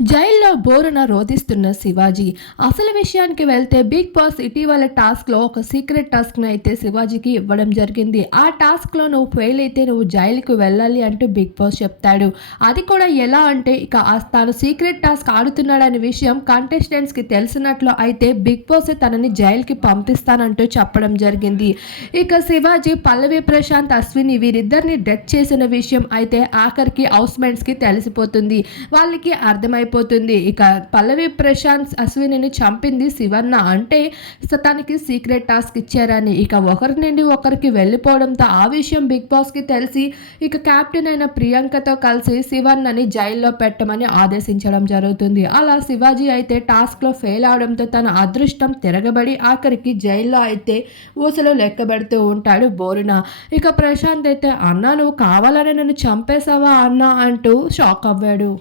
జైల్లో బోరున రోధిస్తున్న శివాజీ. అసలు విషయానికి వెళ్తే బిగ్ బాస్ ఇటీవల టాస్క్లో ఒక సీక్రెట్ టాస్క్ను అయితే శివాజీకి ఇవ్వడం జరిగింది. ఆ టాస్క్లో నువ్వు ఫెయిల్ అయితే నువ్వు జైలుకు వెళ్ళాలి అంటూ బిగ్ బాస్ చెప్తాడు. అది కూడా ఎలా అంటే ఇక తాను సీక్రెట్ టాస్క్ ఆడుతున్నాడనే విషయం కంటెస్టెంట్స్కి తెలిసినట్లు అయితే బిగ్ బాస్ తనని జైలుకి పంపిస్తానంటూ చెప్పడం జరిగింది. ఇక శివాజీ పల్లవి ప్రశాంత్ అశ్విని వీరిద్దరిని డెత్ చేసిన విషయం అయితే ఆఖరికి హౌస్మెంట్స్కి తెలిసిపోతుంది. వాళ్ళకి అర్థమైపోతుంది ఇక పల్లవి ప్రశాంత్ అశ్వినిని చంపింది శివన్న అంటే తనకి సీక్రెట్ టాస్క్ ఇచ్చారని. ఇక ఒకరి నుండి ఒకరికి వెళ్ళిపోవడంతో ఆ విషయం బిగ్ బాస్కి తెలిసి ఇక క్యాప్టెన్ అయిన ప్రియాంకతో కలిసి శివన్నని జైల్లో పెట్టమని ఆదేశించడం జరుగుతుంది. అలా శివాజీ అయితే టాస్క్లో ఫెయిల్ అవడంతో తన అదృష్టం తిరగబడి ఆఖరికి జైల్లో అయితే ఊసలు లెక్కబెడుతూ ఉంటాడు బోరున. ఇక ప్రశాంత్ అయితే అన్నా నువ్వు కావాలని నన్ను చంపేశావా అన్నా? అంటూ షాక్ అవ్వాడు.